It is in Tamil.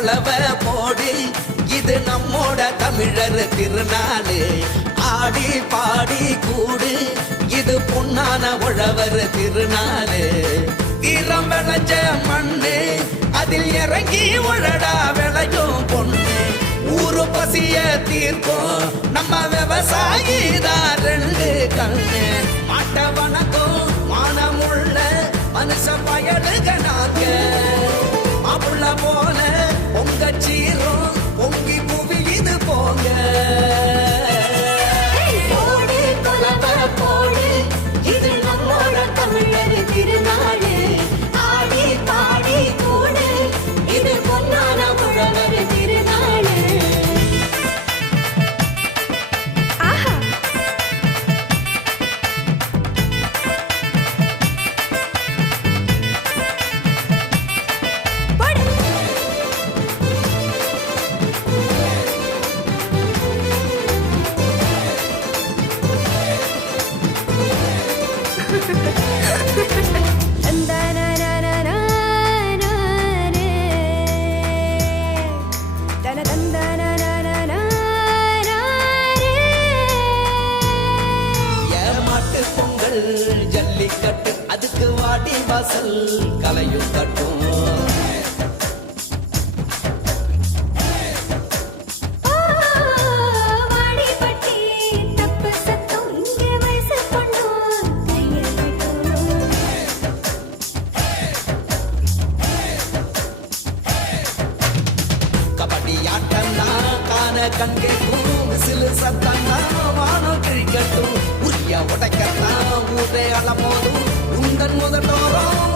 கொளவ போடு இது நம்மோட தமிழர் திருநாளு ஆடி பாடி கூடு இது பொன்னான உழவர் திருநாளு வீரம் விளைஞ்ச மண்ணு அதில் இறங்கி உழடா விளையும் பொண்ணு ஊரு பசிய தீர்க்கும் நம்ம விவசாயி தான் ரெண்டு கண்ணு மாட்ட வணக்கம் மானமுள்ள மனுஷ பயலுக நாங்க மாப்புள்ள போல பொங்க சீரும் பொங்கி புவி இது போங்க போடு கொலவ போடு இது நம்மோட தமிழர் திருநாடு ஆடி பாடி கூடு இது பொன்னான உழவர் திருநாடு ஆஹா போடு ஏமாட்டு பொங்கல் ஜல்லிக்கட்டு அதுக்கு வாடி வாசல் கலையும் கட்டும் வாடிப்பட்டி தப்பு சத்தம் இங்கே வயசு பொண்ணும் கையில் விட்டோம் கபடி ஆட்டம்னா காண கண் கேட்கும் சிலு சத்தம்னா வானம் கிழிக்கட்டும் உரிய உடைக்கத்தான் ஊரே அளப்போதும் உந்தன் முதட்டோரம்